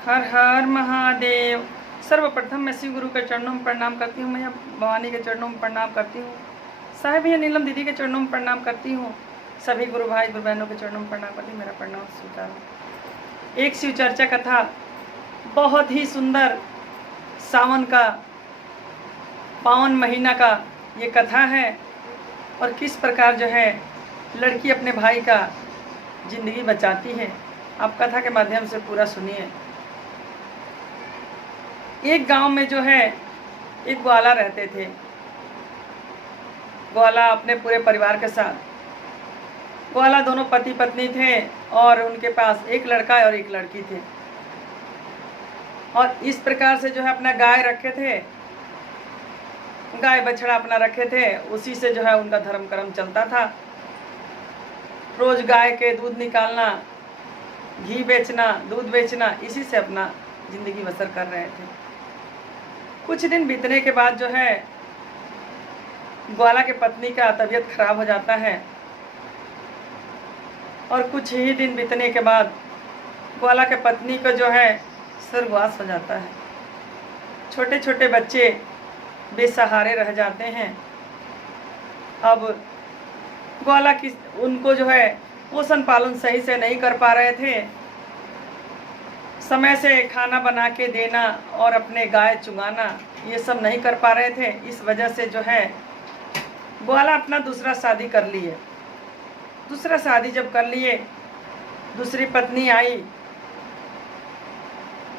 हर हर महादेव। सर्वप्रथम मैं शिव गुरु के चरणों में प्रणाम करती हूँ। मैं भवानी के चरणों में प्रणाम करती हूँ। साहेब भैया नीलम दीदी के चरणों में प्रणाम करती हूँ। सभी गुरु भाई गुरु बहनों के चरणों में प्रणाम करती हूँ। मेरा प्रणाम स्वीकार हो। एक शिव चर्चा कथा, बहुत ही सुंदर, सावन का पावन महीना का ये कथा है और किस प्रकार जो है लड़की अपने भाई का जिंदगी बचाती है। आप कथा के माध्यम से पूरा सुनिए। एक गांव में जो है एक ग्वाला रहते थे। ग्वाला अपने पूरे परिवार के साथ, ग्वाला दोनों पति पत्नी थे और उनके पास एक लड़का और एक लड़की थे। और इस प्रकार से जो है अपना गाय रखे थे, गाय बछड़ा अपना रखे थे। उसी से जो है उनका धर्म कर्म चलता था। रोज गाय के दूध निकालना, घी बेचना, दूध बेचना, इसी से अपना जिंदगी बसर कर रहे थे। कुछ दिन बीतने के बाद जो है ग्वाला के पत्नी का तबीयत खराब हो जाता है और कुछ ही दिन बीतने के बाद ग्वाला के पत्नी को जो है स्वर्गवास हो जाता है। छोटे छोटे बच्चे बेसहारे रह जाते हैं। अब ग्वाला की उनको जो है पोषण पालन सही से नहीं कर पा रहे थे। समय से खाना बना के देना और अपने गाय चुगाना, ये सब नहीं कर पा रहे थे। इस वजह से जो है ग्वाला अपना दूसरा शादी कर लिए। दूसरा शादी जब कर लिए, दूसरी पत्नी आई।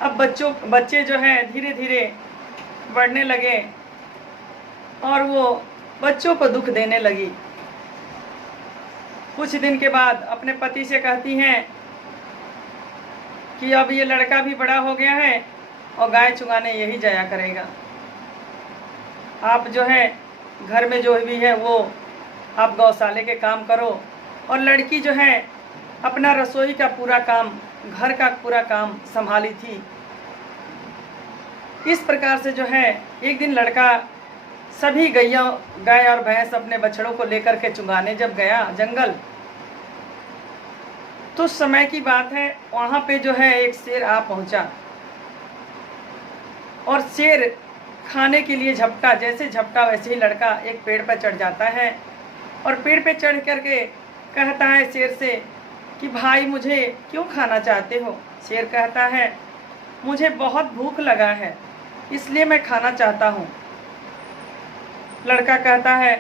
अब बच्चे जो है धीरे धीरे बढ़ने लगे और वो बच्चों को दुख देने लगी। कुछ दिन के बाद अपने पति से कहती हैं कि अब ये लड़का भी बड़ा हो गया है और गाय चुगाने यही जाया करेगा। आप जो है घर में जो भी है वो आप गौशाले के काम करो। और लड़की जो है अपना रसोई का पूरा काम, घर का पूरा काम संभाली थी। इस प्रकार से जो है एक दिन लड़का सभी गाय और भैंस अपने बछड़ों को लेकर के चुगाने जब गया जंगल, तो समय की बात है, वहाँ पे जो है एक शेर आ पहुँचा। और शेर खाने के लिए झपटा, जैसे झपटा वैसे ही लड़का एक पेड़ पर चढ़ जाता है और पेड़ पे चढ़ करके कहता है शेर से कि भाई मुझे क्यों खाना चाहते हो। शेर कहता है मुझे बहुत भूख लगा है, इसलिए मैं खाना चाहता हूँ। लड़का कहता है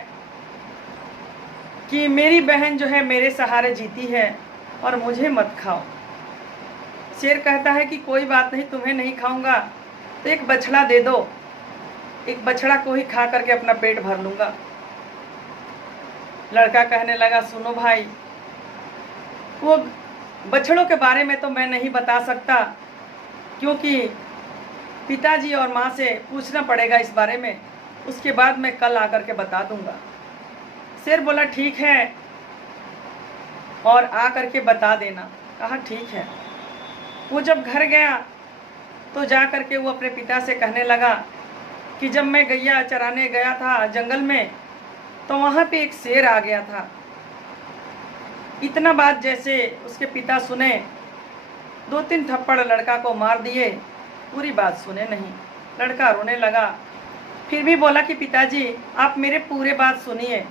कि मेरी बहन जो है मेरे सहारे जीती है और मुझे मत खाओ। शेर कहता है कि कोई बात नहीं, तुम्हें नहीं खाऊंगा तो एक बछड़ा दे दो, एक बछड़ा को ही खा करके अपना पेट भर लूंगा। लड़का कहने लगा सुनो भाई, वो बछड़ों के बारे में तो मैं नहीं बता सकता, क्योंकि पिताजी और माँ से पूछना पड़ेगा इस बारे में, उसके बाद मैं कल आकर के बता दूंगा। शेर बोला ठीक है और आ करके बता देना। कहा ठीक है। वो जब घर गया तो जा करके वो अपने पिता से कहने लगा कि जब मैं गैया चराने गया था जंगल में तो वहाँ पे एक शेर आ गया था। इतना बात जैसे उसके पिता सुने, 2-3 थप्पड़ लड़का को मार दिए। पूरी बात सुने नहीं, लड़का रोने लगा। फिर भी बोला कि पिताजी आप मेरे पूरे बात सुनिए।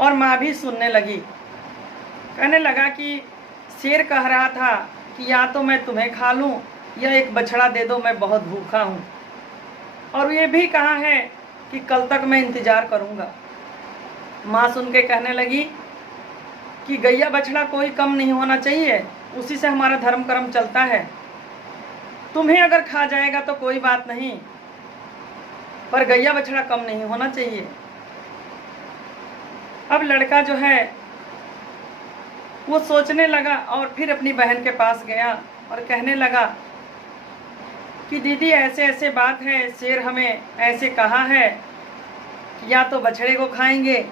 और माँ भी सुनने लगी। कहने लगा कि शेर कह रहा था कि या तो मैं तुम्हें खा लूँ या एक बछड़ा दे दो, मैं बहुत भूखा हूँ। और ये भी कहा है कि कल तक मैं इंतज़ार करूँगा। माँ सुन के कहने लगी कि गैया बछड़ा कोई कम नहीं होना चाहिए, उसी से हमारा धर्म कर्म चलता है। तुम्हें अगर खा जाएगा तो कोई बात नहीं, पर गैया बछड़ा कम नहीं होना चाहिए। अब लड़का जो है वो सोचने लगा और फिर अपनी बहन के पास गया और कहने लगा कि दीदी ऐसे ऐसे बात है, शेर हमें ऐसे कहा है कि या तो बछड़े को खाएंगे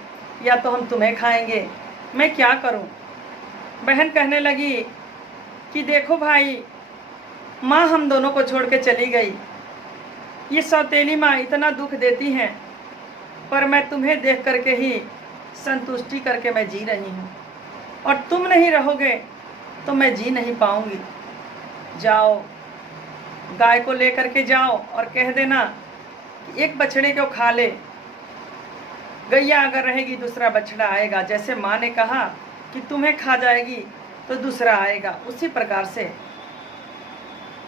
या तो हम तुम्हें खाएंगे, मैं क्या करूं। बहन कहने लगी कि देखो भाई, माँ हम दोनों को छोड़ के चली गई। ये सौतेली माँ इतना दुख देती हैं, पर मैं तुम्हें देख करके ही संतुष्टि करके मैं जी रही हूँ, और तुम नहीं रहोगे तो मैं जी नहीं पाऊँगी। जाओ गाय को लेकर के जाओ और कह देना कि एक बछड़े को खा ले, गैया अगर रहेगी दूसरा बछड़ा आएगा। जैसे माँ ने कहा कि तुम्हें खा जाएगी तो दूसरा आएगा, उसी प्रकार से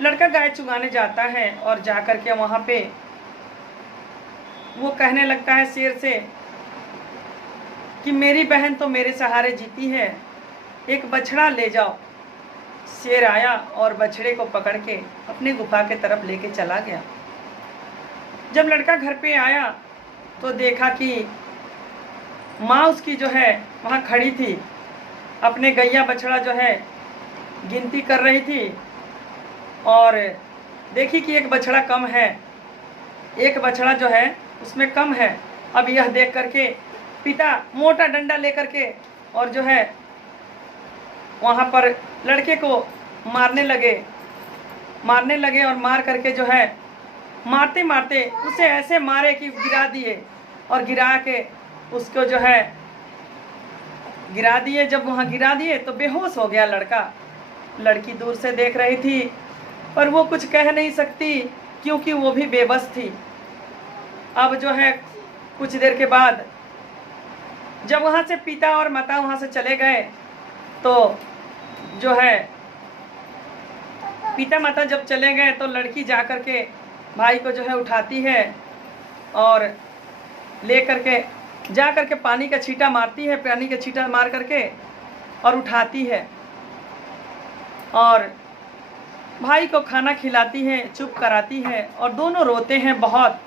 लड़का गाय चुगाने जाता है और जाकर के वहाँ पे वो कहने लगता है शेर से कि मेरी बहन तो मेरे सहारे जीती है, एक बछड़ा ले जाओ। शेर आया और बछड़े को पकड़ के अपनी गुफा के तरफ लेके चला गया। जब लड़का घर पे आया तो देखा कि माँ उसकी जो है वहाँ खड़ी थी, अपने गैया बछड़ा जो है गिनती कर रही थी और देखी कि एक बछड़ा कम है, एक बछड़ा जो है उसमें कम है। अब यह देख करके पिता मोटा डंडा लेकर के और जो है वहाँ पर लड़के को मारने लगे और मार करके जो है मारते मारते उसे ऐसे मारे कि गिरा दिए और गिरा के उसको जो है गिरा दिए। जब वहाँ गिरा दिए तो बेहोश हो गया लड़का। लड़की दूर से देख रही थी पर वो कुछ कह नहीं सकती क्योंकि वो भी बेबस थी। अब जो है कुछ देर के बाद जब वहाँ से पिता और माता वहाँ से चले गए तो जो है पिता माता जब चले गए तो लड़की जा कर के भाई को जो है उठाती है और ले करके जा करके पानी का छींटा मारती है, पानी का छींटा मार करके और उठाती है और भाई को खाना खिलाती है, चुप कराती है और दोनों रोते हैं, बहुत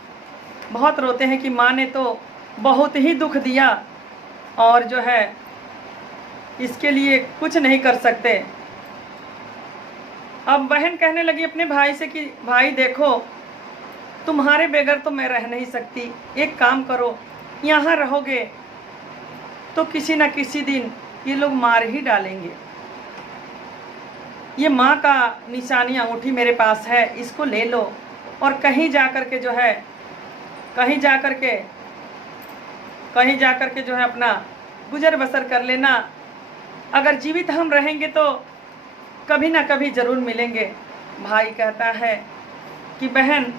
रोते हैं कि माँ ने तो बहुत ही दुख दिया और जो है इसके लिए कुछ नहीं कर सकते। अब बहन कहने लगी अपने भाई से कि भाई देखो, तुम्हारे बगैर तो मैं रह नहीं सकती, एक काम करो, यहाँ रहोगे तो किसी न किसी दिन ये लोग मार ही डालेंगे। ये माँ का निशानी अंगूठी मेरे पास है, इसको ले लो और कहीं जा कर के जो है जो है अपना गुजर बसर कर लेना। अगर जीवित हम रहेंगे तो कभी ना कभी ज़रूर मिलेंगे। भाई कहता है कि बहन,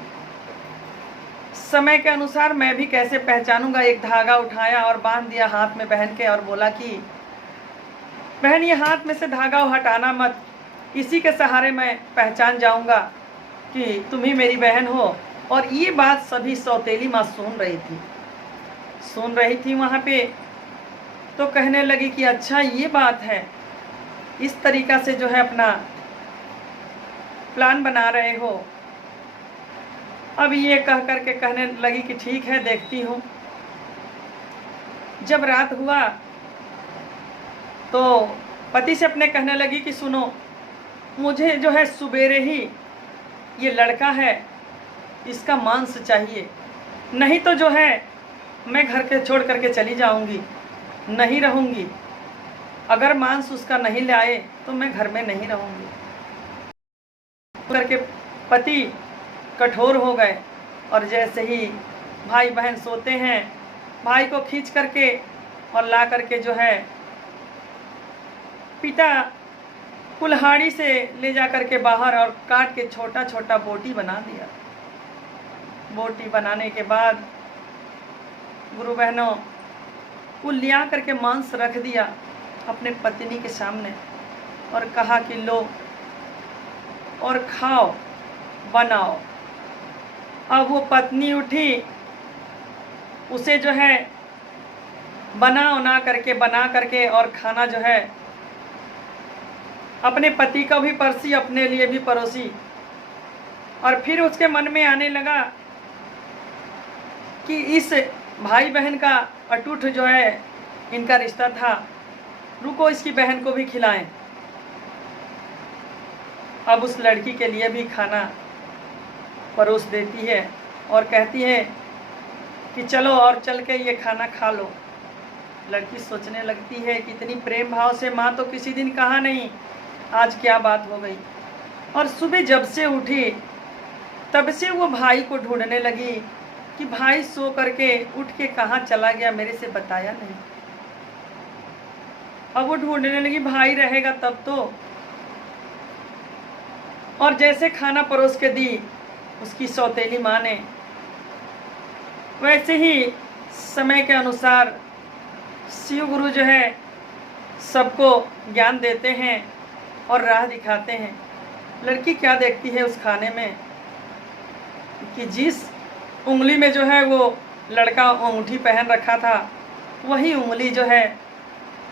समय के अनुसार मैं भी कैसे पहचानूंगा। एक धागा उठाया और बांध दिया हाथ में बहन के और बोला कि बहन ये हाथ में से धागा हटाना मत, इसी के सहारे मैं पहचान जाऊंगा कि तुम ही मेरी बहन हो। और ये बात सभी सौतेली माँ सुन रही थी वहाँ पे। तो कहने लगी कि अच्छा ये बात है, इस तरीक़ा से जो है अपना प्लान बना रहे हो। अब ये कह करके कहने लगी कि ठीक है, देखती हूँ। जब रात हुआ तो पति से अपने कहने लगी कि सुनो, मुझे जो है सुबेरे ही ये लड़का है इसका मांस चाहिए, नहीं तो जो है मैं घर के छोड़ करके चली जाऊंगी, नहीं रहूंगी। अगर मांस उसका नहीं लाए तो मैं घर में नहीं रहूंगी। करके पति कठोर हो गए और जैसे ही भाई बहन सोते हैं, भाई को खींच करके और ला करके जो है पिता कुल्हाड़ी से ले जा करके बाहर और काट के छोटा छोटा बोटी बना दिया। बोटी बनाने के बाद गुरु बहनों को लिया करके मांस रख दिया अपने पत्नी के सामने और कहा कि लो और खाओ, बनाओ। अब वो पत्नी उठी, उसे जो है बना करके और खाना जो है अपने पति का भी परसी, अपने लिए भी परोसी। और फिर उसके मन में आने लगा कि इस भाई बहन का अटूट जो है इनका रिश्ता था, रुको इसकी बहन को भी खिलाएं। अब उस लड़की के लिए भी खाना परोस देती है और कहती है कि चलो और चल के ये खाना खा लो। लड़की सोचने लगती है कि इतनी प्रेम भाव से माँ तो किसी दिन कहा नहीं, आज क्या बात हो गई। और सुबह जब से उठी तब से वो भाई को ढूंढने लगी कि भाई सो करके उठ के कहाँ चला गया, मेरे से बताया नहीं। अब वो ढूंढने लगी, भाई रहेगा तब तो। और जैसे खाना परोस के दी उसकी सौतेली माँ ने, वैसे ही समय के अनुसार शिव गुरु जो है सबको ज्ञान देते हैं और राह दिखाते हैं। लड़की क्या देखती है उस खाने में कि जिस उंगली में जो है वो लड़का अंगूठी पहन रखा था, वही उंगली जो है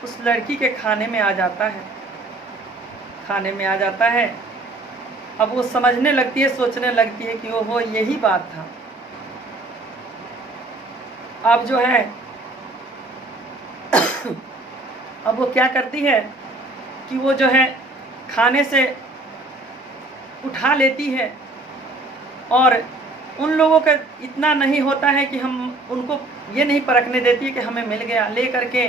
उस लड़की के खाने में आ जाता है, खाने में आ जाता है। अब वो समझने लगती है, सोचने लगती है कि ओहो यही बात था। अब जो है अब वो क्या करती है कि वो जो है खाने से उठा लेती है, और उन लोगों का इतना नहीं होता है कि हम उनको ये नहीं परखने देती है कि हमें मिल गया, ले करके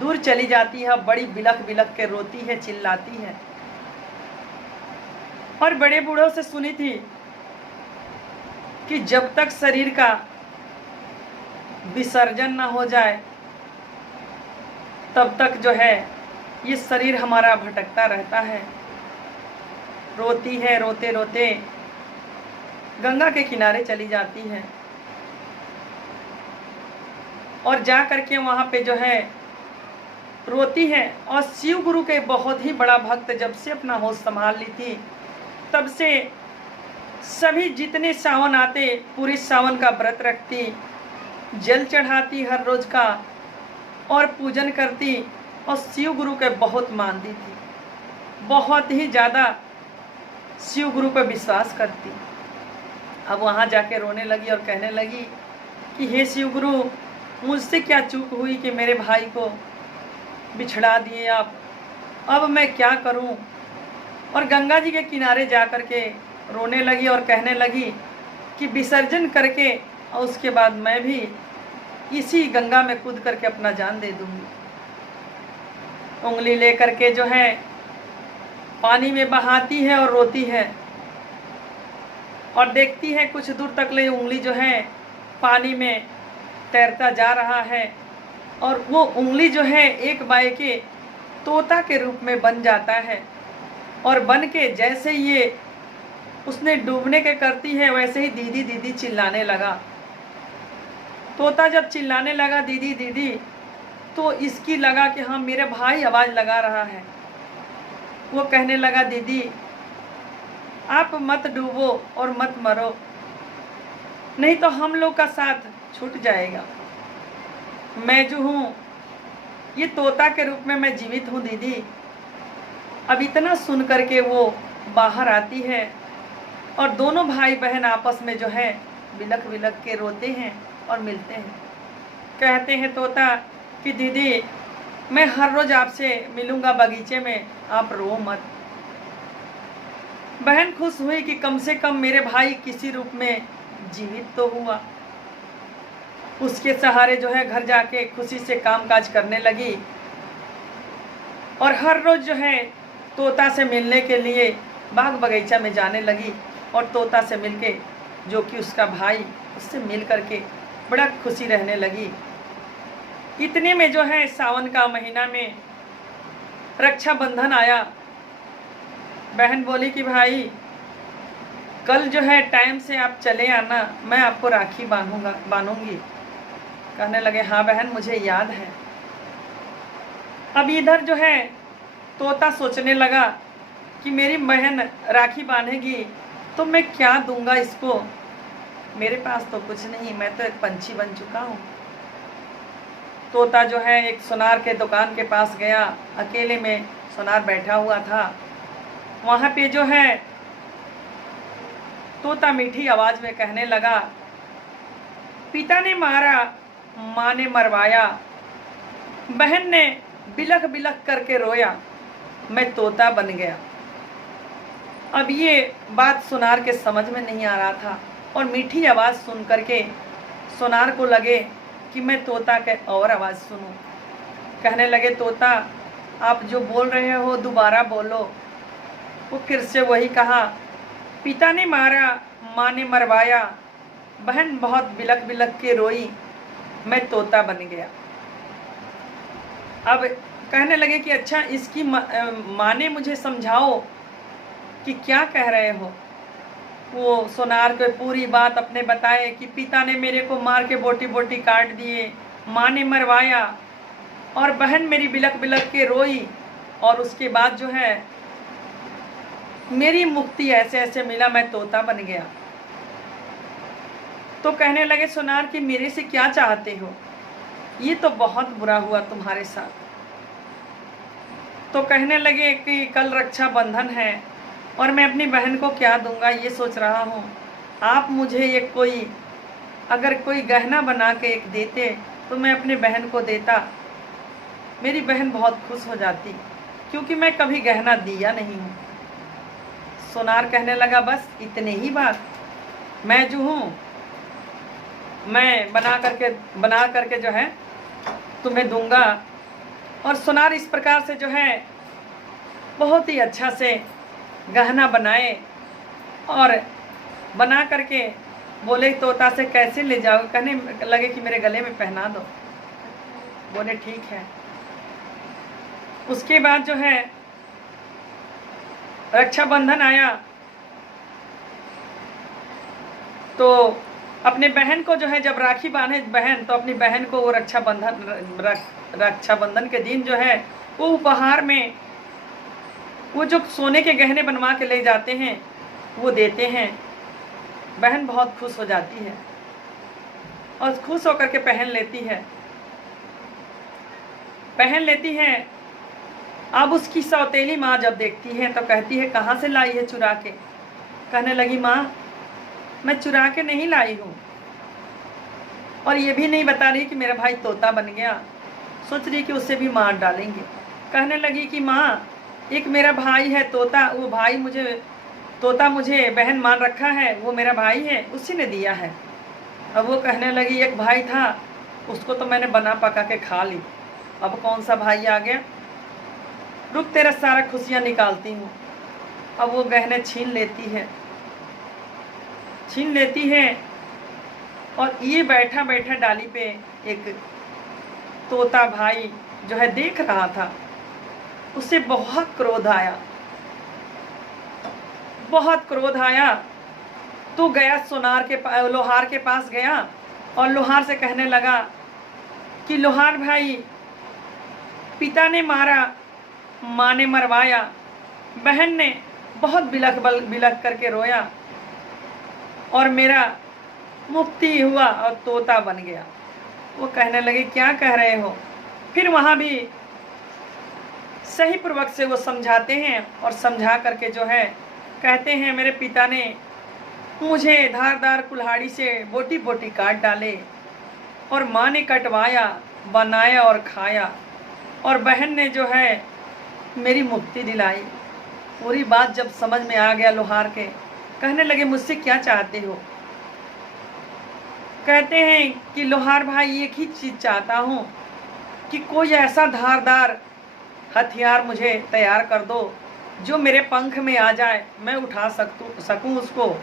दूर चली जाती है। बड़ी बिलख बिलख के रोती है, चिल्लाती है। और बड़े बूढ़ों से सुनी थी कि जब तक शरीर का विसर्जन ना हो जाए तब तक जो है ये शरीर हमारा भटकता रहता है। रोती है, रोते रोते गंगा के किनारे चली जाती है और जा करके वहाँ पे जो है रोती है। और शिव गुरु के बहुत ही बड़ा भक्त जब से अपना होश संभाल ली थी, तब से सभी जितने सावन आते पूरी सावन का व्रत रखती, जल चढ़ाती हर रोज का और पूजन करती, और शिव गुरु के बहुत मानती थी, बहुत ही ज़्यादा शिव गुरु पर विश्वास करती। अब वहाँ जाके रोने लगी और कहने लगी कि हे शिव गुरु, मुझसे क्या चूक हुई कि मेरे भाई को बिछड़ा दिए आप, अब मैं क्या करूं। और गंगा जी के किनारे जा कर के रोने लगी और कहने लगी कि विसर्जन करके और उसके बाद मैं भी इसी गंगा में कूद करके अपना जान दे दूंगी। उंगली ले करके जो है पानी में बहाती है और रोती है, और देखती है कुछ दूर तक ले उंगली जो है पानी में तैरता जा रहा है, और वो उंगली जो है एक बाय के तोता के रूप में बन जाता है। और बन के जैसे ये उसने डूबने के करती है, वैसे ही दीदी दीदी चिल्लाने लगा। तोता जब चिल्लाने लगा दीदी दीदी, तो इसकी लगा कि हाँ मेरे भाई आवाज़ लगा रहा है। वो कहने लगा दीदी आप मत डूबो और मत मरो, नहीं तो हम लोग का साथ छूट जाएगा। मैं जो हूँ ये तोता के रूप में मैं जीवित हूँ दीदी। अब इतना सुन करके वो बाहर आती है और दोनों भाई बहन आपस में जो है बिलख बिलख के रोते हैं और मिलते हैं। कहते हैं तोता कि दीदी मैं हर रोज़ आपसे मिलूँगा बगीचे में, आप रो मत। बहन खुश हुई कि कम से कम मेरे भाई किसी रूप में जीवित तो हुआ। उसके सहारे जो है घर जाके खुशी से कामकाज करने लगी, और हर रोज़ जो है तोता से मिलने के लिए बाग बगीचा में जाने लगी, और तोता से मिलके जो कि उसका भाई, उससे मिल करके बड़ा खुशी रहने लगी। इतने में जो है सावन का महीना में रक्षाबंधन आया। बहन बोली कि भाई कल जो है टाइम से आप चले आना, मैं आपको राखी बांधूंगी। कहने लगे हाँ बहन मुझे याद है। अब इधर जो है तोता सोचने लगा कि मेरी बहन राखी बांधेगी तो मैं क्या दूंगा इसको, मेरे पास तो कुछ नहीं, मैं तो एक पंछी बन चुका हूँ। तोता जो है एक सुनार के दुकान के पास गया, अकेले में सुनार बैठा हुआ था। वहाँ पे जो है तोता मीठी आवाज़ में कहने लगा, पिता ने मारा, माँ ने मरवाया, बहन ने बिलख बिलख करके रोया, मैं तोता बन गया। अब ये बात सुनार के समझ में नहीं आ रहा था, और मीठी आवाज़ सुन करके सुनार को लगे कि मैं तोता के और आवाज़ सुनूं। कहने लगे तोता आप जो बोल रहे हो दोबारा बोलो। वो फिर से वही कहा, पिता ने मारा, माँ ने मरवाया, बहन बहुत बिलख बिलख के रोई, मैं तोता बन गया। अब कहने लगे कि अच्छा इसकी माँ ने मुझे समझाओ कि क्या कह रहे हो। वो सोनार को पूरी बात अपने बताए कि पिता ने मेरे को मार के बोटी बोटी काट दिए, माँ ने मरवाया और बहन मेरी बिलख बिलख के रोई, और उसके बाद जो है मेरी मुक्ति ऐसे ऐसे मिला, मैं तोता बन गया। तो कहने लगे सोनार कि मेरे से क्या चाहते हो, ये तो बहुत बुरा हुआ तुम्हारे साथ। तो कहने लगे कि कल रक्षाबंधन है और मैं अपनी बहन को क्या दूंगा ये सोच रहा हूँ। आप मुझे एक कोई अगर कोई गहना बना के एक देते तो मैं अपनी बहन को देता, मेरी बहन बहुत खुश हो जाती, क्योंकि मैं कभी गहना दिया नहीं हूँ। सोनार कहने लगा बस इतने ही बात, मैं जो हूँ मैं बना करके जो है तुम्हें दूंगा। और सोनार इस प्रकार से जो है बहुत ही अच्छा से गहना बनाए और बना करके बोले तोता से कैसे ले जाओ। कहने लगे कि मेरे गले में पहना दो। बोले ठीक है। उसके बाद जो है रक्षाबंधन आया तो अपने बहन को जो है जब राखी बांधे बहन, तो अपनी बहन को वो रक्षाबंधन के दिन जो है वो उपहार में वो जो सोने के गहने बनवा के ले जाते हैं वो देते हैं। बहन बहुत खुश हो जाती है और खुश होकर के पहन लेती है। अब उसकी सौतेली माँ जब देखती है तो कहती है कहाँ से लाई है चुरा के। कहने लगी माँ मैं चुरा के नहीं लाई हूँ, और ये भी नहीं बता रही कि मेरा भाई तोता बन गया, सोच रही कि उसे भी मार डालेंगे। कहने लगी कि माँ एक मेरा भाई है तोता, वो भाई तोता मुझे बहन मान रखा है, वो मेरा भाई है, उसी ने दिया है। अब वो कहने लगी एक भाई था उसको तो मैंने बना पका के खा ली, अब कौन सा भाई आ गया, रुक तेरा सारा खुशियाँ निकालती हूँ। अब वो गहने छीन लेती है और ये बैठा बैठा डाली पे एक तोता भाई जो है देख रहा था, उसे बहुत क्रोध आया। तो गया लोहार के पास गया और लोहार से कहने लगा कि लोहार भाई पिता ने मारा, माँ ने मरवाया, बहन ने बहुत बिलख करके रोया और मेरा मुक्ति हुआ और तोता बन गया। वो कहने लगे क्या कह रहे हो। फिर वहाँ भी सही पूर्वक से वो समझाते हैं और समझा करके जो है कहते हैं मेरे पिता ने मुझे धारदार कुल्हाड़ी से बोटी बोटी काट डाले और माँ ने कटवाया, बनाया और खाया, और बहन ने जो है मेरी मुक्ति दिलाई। पूरी बात जब समझ में आ गया लोहार के, कहने लगे मुझसे क्या चाहते हो। कहते हैं कि लोहार भाई एक ही चीज़ चाहता हूँ कि कोई ऐसा धारदार हथियार मुझे तैयार कर दो जो मेरे पंख में आ जाए, मैं उठा सकूँ उसको,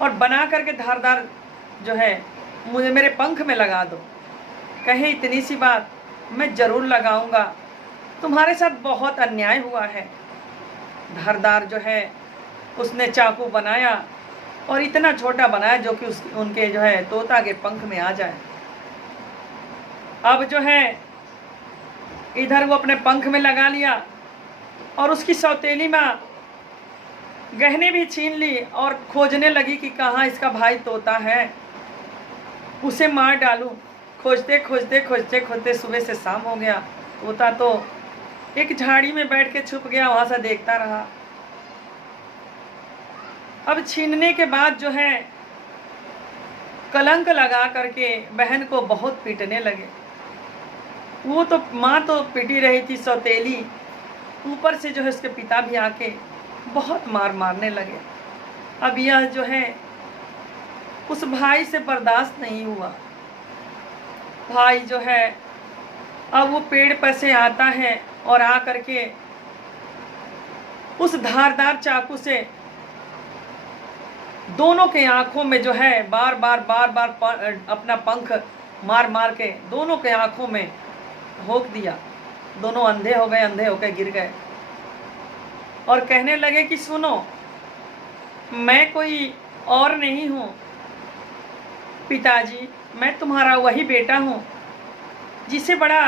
और बना करके धारदार जो है मुझे मेरे पंख में लगा दो। कहे इतनी सी बात, मैं ज़रूर लगाऊंगा, तुम्हारे साथ बहुत अन्याय हुआ है। धारदार जो है उसने चाकू बनाया और इतना छोटा बनाया जो कि उनके जो है तोता के पंख में आ जाए। अब जो है इधर वो अपने पंख में लगा लिया और उसकी सौतेली माँ गहने भी छीन ली और खोजने लगी कि कहाँ इसका भाई तोता है, उसे मार डालूं। खोजते सुबह से शाम हो गया। तोता तो एक झाड़ी में बैठ के छुप गया, वहाँ से देखता रहा। अब छीनने के बाद जो है कलंक लगा करके बहन को बहुत पीटने लगे। वो तो माँ तो पिटी रही थी सौतेली, ऊपर से जो है उसके पिता भी आके बहुत मारने लगे। अब यह जो है उस भाई से बर्दाश्त नहीं हुआ। भाई जो है अब वो पेड़ पर से आता है और आ करके उस धारदार चाकू से दोनों के आंखों में जो है बार बार अपना पंख मार के दोनों के आंखों में भोंक दिया। दोनों अंधे हो गए, अंधे होकर गिर गए। और कहने लगे कि सुनो, मैं कोई और नहीं हूँ पिताजी, मैं तुम्हारा वही बेटा हूँ जिसे बड़ा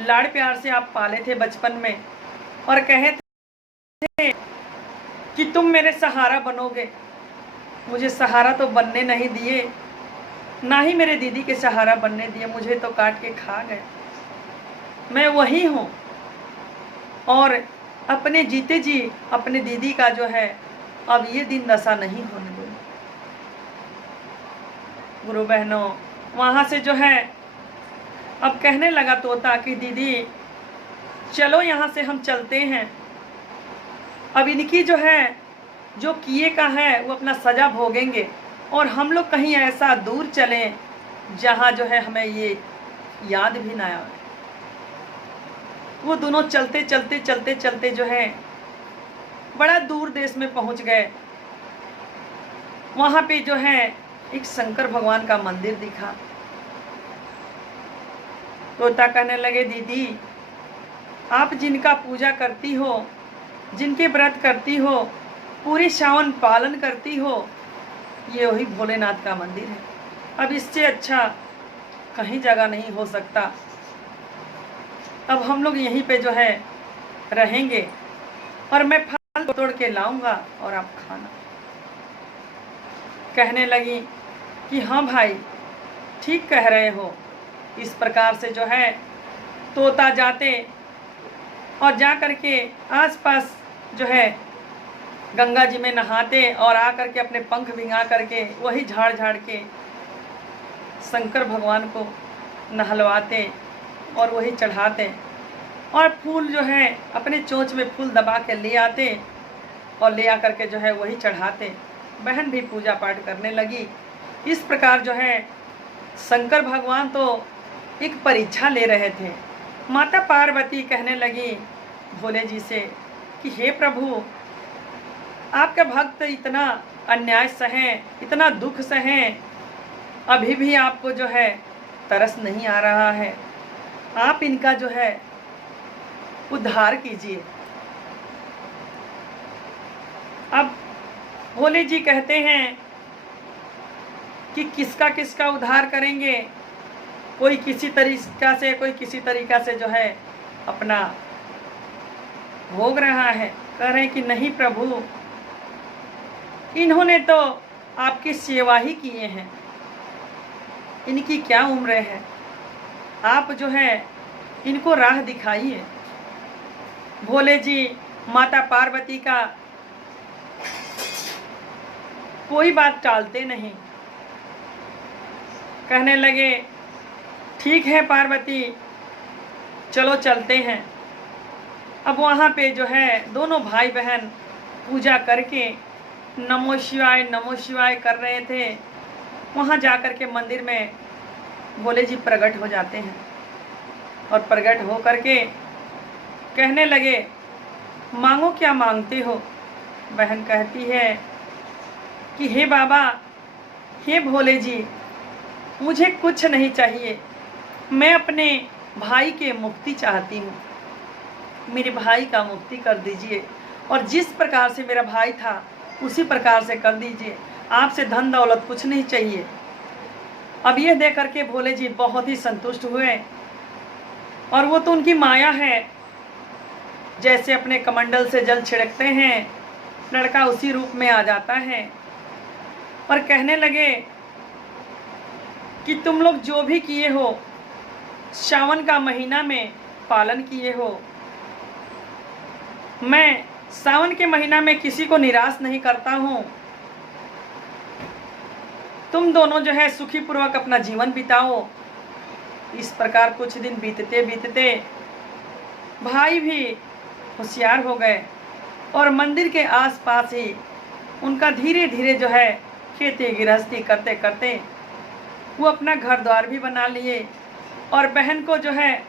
लाड़ प्यार से आप पाले थे बचपन में, और कहे थे कि तुम मेरे सहारा बनोगे। मुझे सहारा तो बनने नहीं दिए, ना ही मेरे दीदी के सहारा बनने दिए, मुझे तो काट के खा गए। मैं वही हूँ और अपने जीते जी अपने दीदी का जो है अब ये दिन दशा नहीं होने दूंगी। गुरु बहनों, वहाँ से जो है अब कहने लगा तोता कि दीदी चलो यहाँ से हम चलते हैं, अब इनकी जो है जो किए का है वो अपना सजा भोगेंगे, और हम लोग कहीं ऐसा दूर चलें जहाँ जो है हमें ये याद भी ना आए। वो दोनों चलते चलते चलते चलते जो है बड़ा दूर देश में पहुँच गए। वहाँ पे जो है एक शंकर भगवान का मंदिर दिखा। तोता कहने लगे दीदी, आप जिनका पूजा करती हो, जिनके व्रत करती हो, पूरी सावन पालन करती हो, ये वही भोलेनाथ का मंदिर है। अब इससे अच्छा कहीं जगह नहीं हो सकता। अब हम लोग यहीं पे जो है रहेंगे और मैं फल तोड़ के लाऊंगा और आप खाना। कहने लगी कि हाँ भाई, ठीक कह रहे हो। इस प्रकार से जो है तोता जाते और जा कर के आसपास जो है गंगा जी में नहाते और आ कर के अपने पंख भिंगा करके वही झाड़ झाड़ के शंकर भगवान को नहलवाते और वही चढ़ाते, और फूल जो है अपने चोंच में फूल दबा के ले आते और ले आकर के जो है वही चढ़ाते। बहन भी पूजा पाठ करने लगी। इस प्रकार जो है शंकर भगवान तो एक परीक्षा ले रहे थे। माता पार्वती कहने लगी भोले जी से कि हे प्रभु, आपका भक्त इतना अन्याय सहें, इतना दुख सहें, अभी भी आपको जो है तरस नहीं आ रहा है। आप इनका जो है उद्धार कीजिए। अब भोले जी कहते हैं कि किसका किसका उद्धार करेंगे। कोई किसी तरीका से, कोई किसी तरीका से जो है अपना भोग रहा है। कह रहे हैं कि नहीं प्रभु, इन्होंने तो आपकी सेवा ही किए हैं, इनकी क्या उम्र है, आप जो है इनको राह दिखाइए। भोले जी माता पार्वती का कोई बात टालते नहीं। कहने लगे ठीक है पार्वती, चलो चलते हैं। अब वहाँ पे जो है दोनों भाई बहन पूजा करके नमो शिवाय कर रहे थे। वहाँ जा कर के मंदिर में भोले जी प्रकट हो जाते हैं और प्रकट हो करके कहने लगे मांगो क्या मांगते हो। बहन कहती है कि हे बाबा, हे भोले जी, मुझे कुछ नहीं चाहिए, मैं अपने भाई के मुक्ति चाहती हूँ, मेरे भाई का मुक्ति कर दीजिए, और जिस प्रकार से मेरा भाई था उसी प्रकार से कर दीजिए, आपसे धन दौलत कुछ नहीं चाहिए। अब यह देख करके भोले जी बहुत ही संतुष्ट हुए, और वो तो उनकी माया है, जैसे अपने कमंडल से जल छिड़कते हैं, लड़का उसी रूप में आ जाता है। और कहने लगे कि तुम लोग जो भी किए हो, सावन का महीना में पालन किए हो, मैं सावन के महीना में किसी को निराश नहीं करता हूँ। तुम दोनों जो है सुखी पूर्वक अपना जीवन बिताओ। इस प्रकार कुछ दिन बीतते बीतते भाई भी होशियार हो गए, और मंदिर के आसपास ही उनका धीरे धीरे जो है खेती गृहस्थी करते करते वो अपना घर द्वार भी बना लिए, और बहन को जो है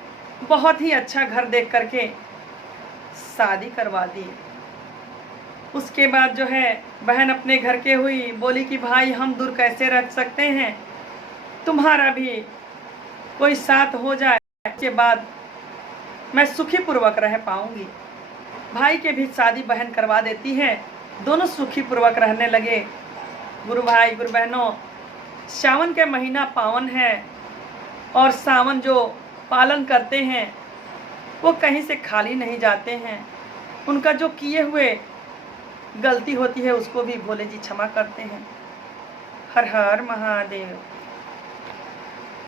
बहुत ही अच्छा घर देख करके शादी करवा दी। उसके बाद जो है बहन अपने घर के हुई, बोली कि भाई हम दूर कैसे रख सकते हैं, तुम्हारा भी कोई साथ हो जाए, इसके बाद मैं सुखी पूर्वक रह पाऊंगी। भाई के भी शादी बहन करवा देती है। दोनों सुखी पूर्वक रहने लगे। गुरु भाई गुरु बहनों, सावन के महीना पावन है और सावन जो पालन करते हैं वो कहीं से खाली नहीं जाते हैं। उनका जो किए हुए गलती होती है उसको भी भोले जी क्षमा करते हैं। हर हर महादेव।